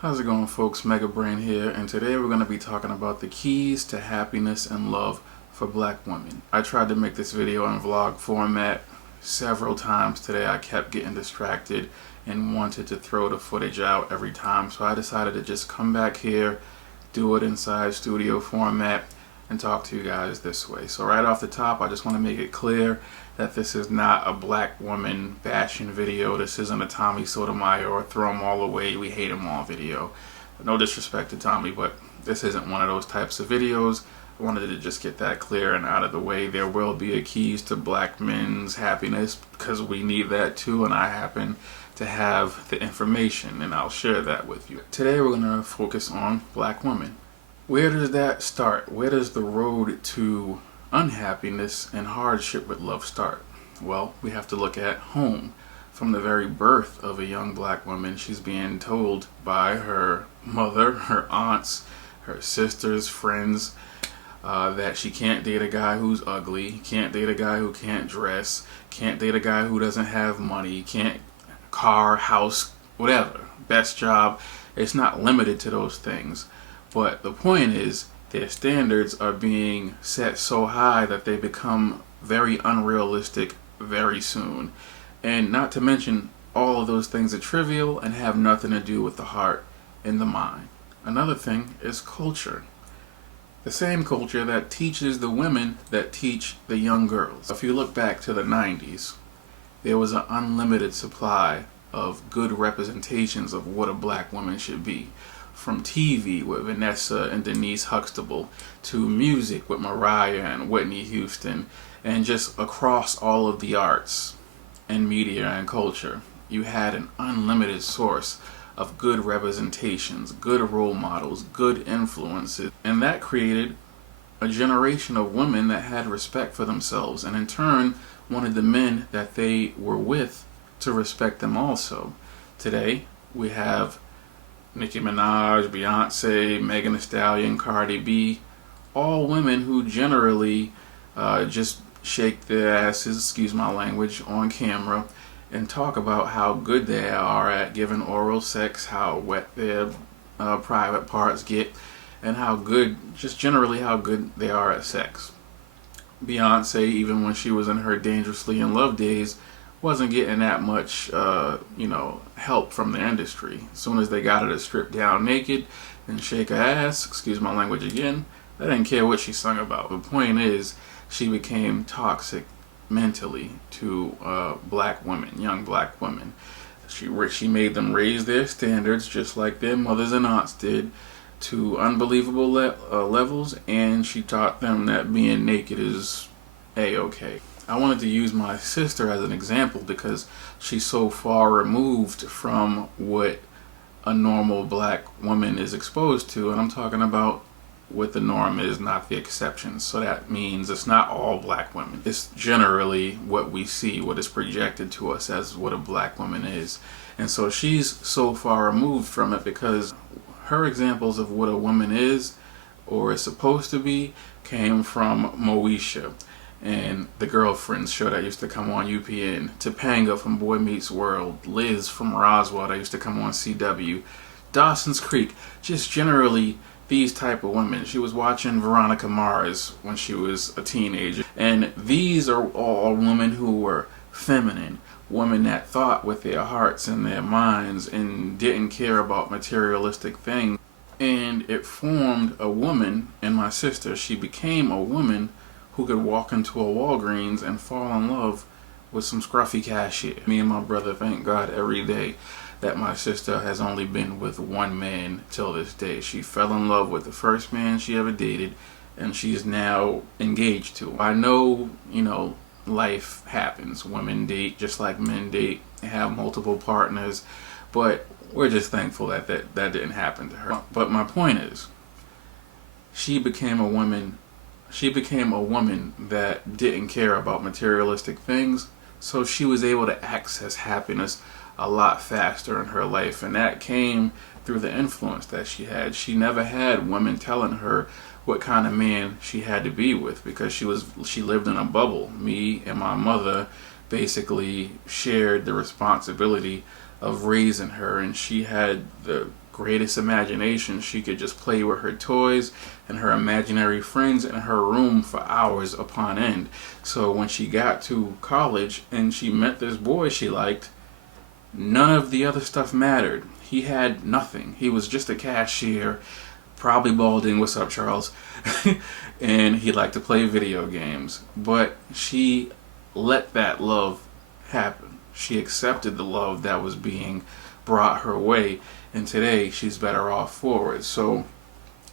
How's it going, folks? Mega Brain here, and today we're going to be talking about the keys to happiness and love for black women. I tried to make this video in vlog format several times today. I kept getting distracted and wanted to throw the footage out every time, so I decided to just come back here, do it inside studio format, and talk to you guys this way. So right off the top, I just want to make it clear that this is not a black woman bashing video. This isn't a Tommy Sotomayor or throw them all away, we hate them all video. No disrespect to Tommy, but this isn't one of those types of videos. I wanted to just get that clear and out of the way. There will be a keys to black men's happiness because we need that too, and I happen to have the information and I'll share that with you. Today we're going to focus on black women. Where does that start? Where does the road to unhappiness and hardship with love start? Well, we have to look at home. From the very birth of a young black woman, she's being told by her mother, her aunts, her sisters, friends, that she can't date a guy who's ugly, can't date a guy who can't dress, can't date a guy who doesn't have money, can't car, house, whatever, best job. It's not limited to those things. But the point is, their standards are being set so high that they become very unrealistic very soon. And not to mention, all of those things are trivial and have nothing to do with the heart and the mind. Another thing is culture. The same culture that teaches the women that teach the young girls. If you look back to the 90s, there was an unlimited supply of good representations of what a black woman should be. From TV with Vanessa and Denise Huxtable, to music with Mariah and Whitney Houston, and just across all of the arts and media and culture, you had an unlimited source of good representations, good role models, good influences, and that created a generation of women that had respect for themselves, and in turn wanted the men that they were with to respect them also. Today, we have Nicki Minaj, Beyonce, Megan Thee Stallion, Cardi B, all women who generally just shake their asses, excuse my language, on camera and talk about how good they are at giving oral sex, how wet their private parts get, and how good, just generally how good they are at sex. Beyonce, even when she was in her Dangerously in Love days, wasn't getting that much, help from the industry. As soon as they got her to strip down naked and shake her ass, excuse my language again, they didn't care what she sung about. The point is, she became toxic mentally to black women, young black women. She made them raise their standards just like their mothers and aunts did to unbelievable levels, and she taught them that being naked is A-okay. I wanted to use my sister as an example because she's so far removed from what a normal black woman is exposed to, and I'm talking about what the norm is, not the exception. So that means it's not all black women. It's generally what we see, what is projected to us as what a black woman is. And so she's so far removed from it because her examples of what a woman is or is supposed to be came from Moesha and the Girlfriends show that used to come on UPN, Topanga from Boy Meets World, Liz from Roswell that used to come on CW, Dawson's Creek, just generally these type of women. She was watching Veronica Mars when she was a teenager, and these are all women who were feminine, women that thought with their hearts and their minds and didn't care about materialistic things. And it formed a woman, and my sister, she became a woman who could walk into a Walgreens and fall in love with some scruffy cashier. Me and my brother thank God every day that my sister has only been with one man till this day. She fell in love with the first man she ever dated, and she's now engaged to. I know, life happens. Women date just like men date, have multiple partners, but we're just thankful that didn't happen to her. But my point is, she became a woman that didn't care about materialistic things, so she was able to access happiness a lot faster in her life, and that came through the influence that she had. She never had women telling her what kind of man she had to be with because she lived in a bubble. Me and my mother basically shared the responsibility of raising her, and she had the greatest imagination. She could just play with her toys and her imaginary friends in her room for hours upon end. So when she got to college and she met this boy she liked, none of the other stuff mattered. He had nothing. He was just a cashier, probably balding. What's up, Charles? And he liked to play video games. But she let that love happen. She accepted the love that was being brought her way, and today she's better off for it. So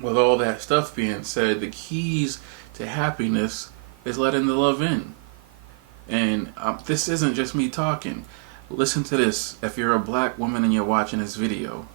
with all that stuff being said, the keys to happiness is letting the love in. And this isn't just me talking. Listen to this. If you're a black woman and you're watching this video,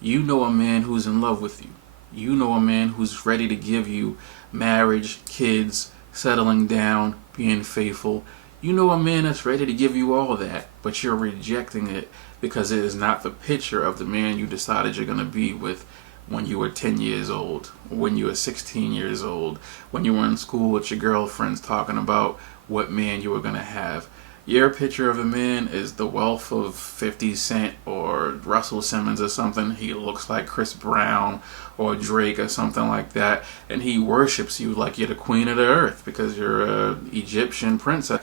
you know a man who's in love with you. You know a man who's ready to give you marriage, kids, settling down, being faithful. You know a man that's ready to give you all that, but you're rejecting it because it is not the picture of the man you decided you're going to be with when you were 10 years old, when you were 16 years old, when you were in school with your girlfriends talking about what man you were going to have. Your picture of a man is the wealth of 50 Cent or Russell Simmons or something. He looks like Chris Brown or Drake or something like that. And he worships you like you're the queen of the earth because you're an Egyptian princess.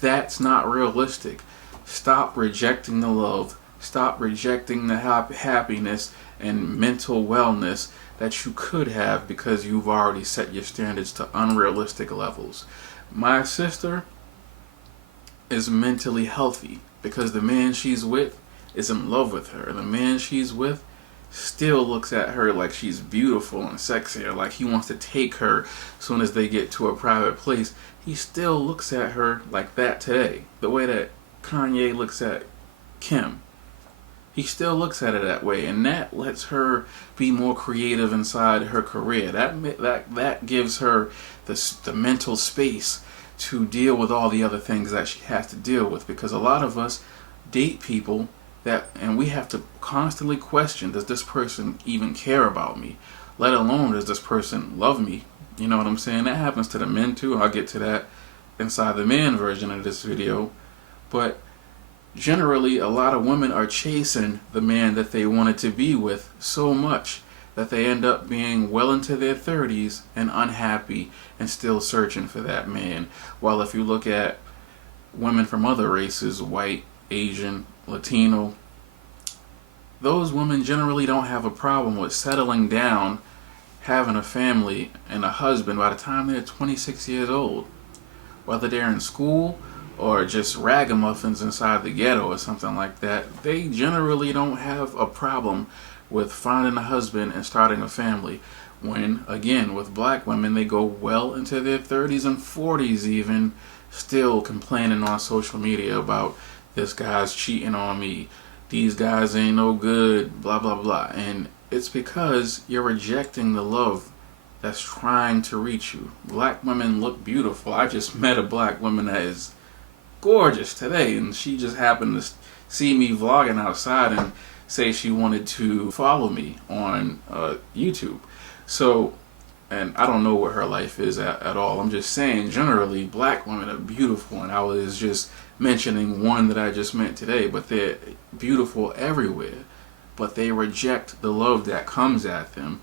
That's not realistic. Stop rejecting the love. Stop rejecting the happiness and mental wellness that you could have because you've already set your standards to unrealistic levels. My sister is mentally healthy because the man she's with is in love with her. The man she's with still looks at her like she's beautiful and sexy, or like he wants to take her as soon as they get to a private place. He still looks at her like that today. The way that Kanye looks at Kim. He still looks at it that way, and that lets her be more creative inside her career. That gives her the mental space to deal with all the other things that she has to deal with, because a lot of us date people and we have to constantly question, does this person even care about me? Let alone, does this person love me? You know what I'm saying? That happens to the men too. I'll get to that inside the man version of this video. But generally, a lot of women are chasing the man that they wanted to be with so much that they end up being well into their 30s and unhappy and still searching for that man. While if you look at women from other races, white, Asian, Latino, those women generally don't have a problem with settling down, having a family and a husband by the time they're 26 years old. Whether they're in school or just ragamuffins inside the ghetto or something like that, they generally don't have a problem with finding a husband and starting a family. When, again, with black women, they go well into their 30s and 40s even, still complaining on social media about, this guy's cheating on me, these guys ain't no good, blah, blah, blah. And it's because you're rejecting the love that's trying to reach you. Black women look beautiful. I just met a black woman that is gorgeous today, and she just happened to see me vlogging outside and say she wanted to follow me on YouTube. So, and I don't know what her life is at all. I'm just saying, generally, black women are beautiful, and I was just mentioning one that I just met today, but they're beautiful everywhere. But they reject the love that comes at them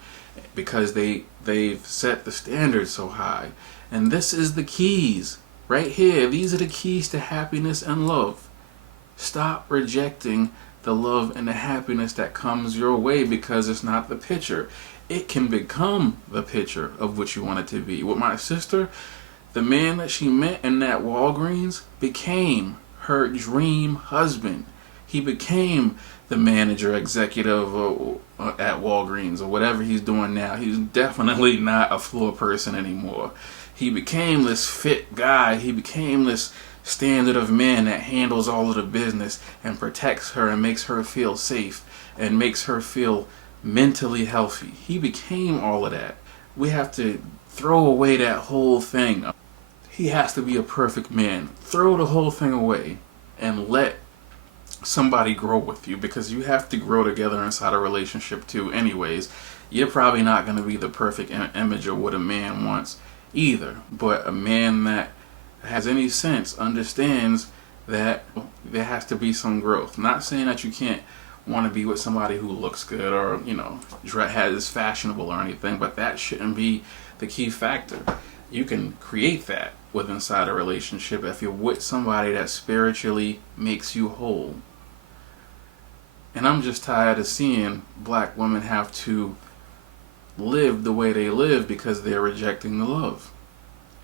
because they've set the standard so high. And this is the keys right here. These are the keys to happiness and love. Stop rejecting the love and the happiness that comes your way because it's not the picture. It can become the picture of what you want it to be. With my sister, the man that she met in that Walgreens became her dream husband. He became the manager, executive at Walgreens or whatever he's doing now. He's definitely not a floor person anymore. He became this fit guy. He became this standard of man that handles all of the business and protects her and makes her feel safe and makes her feel mentally healthy. He became all of that. We have to throw away that whole thing. He has to be a perfect man. Throw the whole thing away and let somebody grow with you, because you have to grow together inside a relationship too anyways. You're probably not going to be the perfect image of what a man wants either, but a man that has any sense understands that there has to be some growth. Not saying that you can't want to be with somebody who looks good or, you know, is fashionable or anything, but that shouldn't be the key factor. You can create that with inside a relationship if you're with somebody that spiritually makes you whole. And I'm just tired of seeing black women have to live the way they live because they're rejecting the love.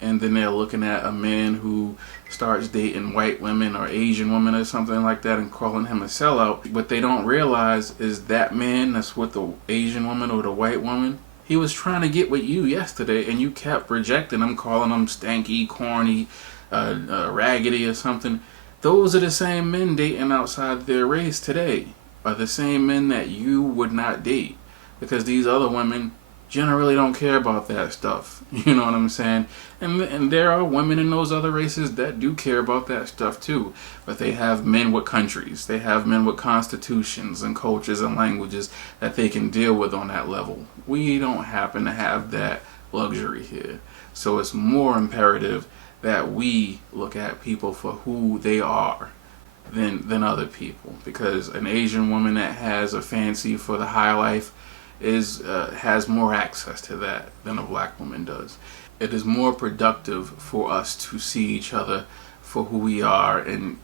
And then they're looking at a man who starts dating white women or Asian women or something like that and calling him a sellout. What they don't realize is that man that's with the Asian woman or the white woman, he was trying to get with you yesterday and you kept rejecting him, calling him stanky, corny, raggedy or something. Those are the same men dating outside their race today, are the same men that you would not date, because these other women generally don't care about that stuff. You know what I'm saying? And there are women in those other races that do care about that stuff too. But they have men with countries. They have men with constitutions and cultures and languages that they can deal with on that level. We don't happen to have that luxury here. So it's more imperative that we look at people for who they are than other people. Because an Asian woman that has a fancy for the high life has more access to that than a black woman does. It is more productive for us to see each other for who we are and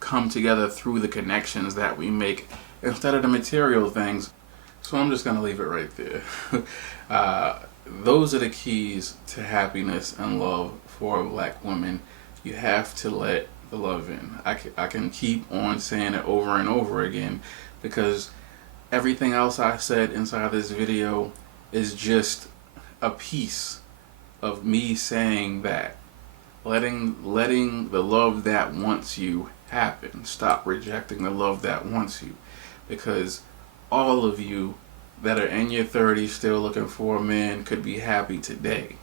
come together through the connections that we make instead of the material things. So I'm just going to leave it right there. Those are the keys to happiness and love for a black woman. You have to let the love in. I can keep on saying it over and over again because everything else I said inside this video is just a piece of me saying that. Letting the love that wants you happen. Stop rejecting the love that wants you. Because all of you that are in your 30s still looking for a man could be happy today.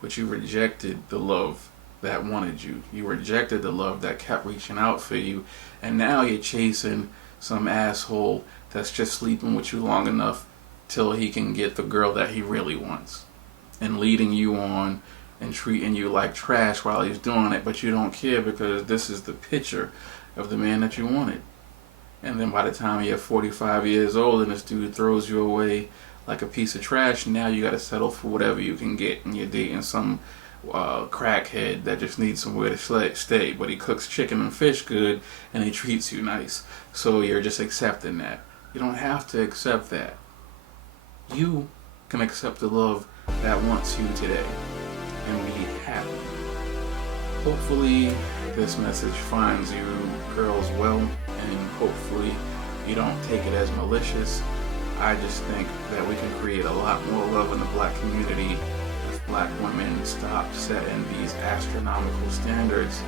But you rejected the love that wanted you. You rejected the love that kept reaching out for you. And now you're chasing some asshole that's just sleeping with you long enough till he can get the girl that he really wants, and leading you on and treating you like trash while he's doing it, but you don't care because this is the picture of the man that you wanted. And then by the time you're 45 years old and this dude throws you away like a piece of trash, now you gotta settle for whatever you can get, and you're dating some crackhead that just needs somewhere to stay, but he cooks chicken and fish good and he treats you nice, so you're just accepting that. You don't have to accept that. You can accept the love that wants you today and be happy. Hopefully this message finds you girls well, and hopefully you don't take it as malicious. I just think that we can create a lot more love in the black community if black women stop setting these astronomical standards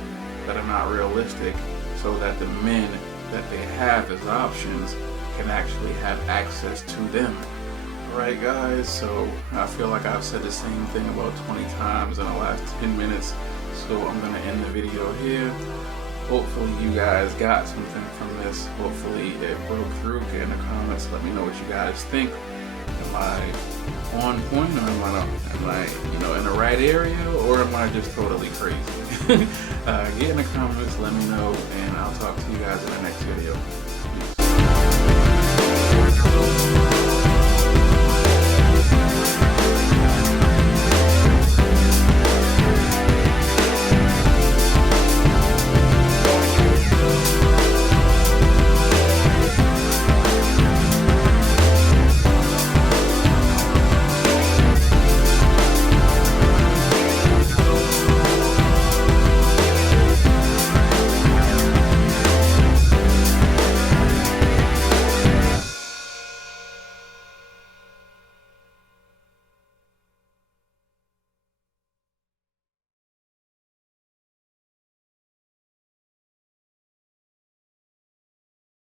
that are not realistic, so that the men that they have as options can actually have access to them. Alright guys, so I feel like I've said the same thing about 20 times in the last 10 minutes, so I'm going to end the video here. Hopefully you guys got something from this. Hopefully it broke through. Get in the comments, let me know what you guys think. Am I on point, or am I in the right area, or am I just totally crazy? Get in the comments, let me know, and I'll talk to you guys in the next video. Peace.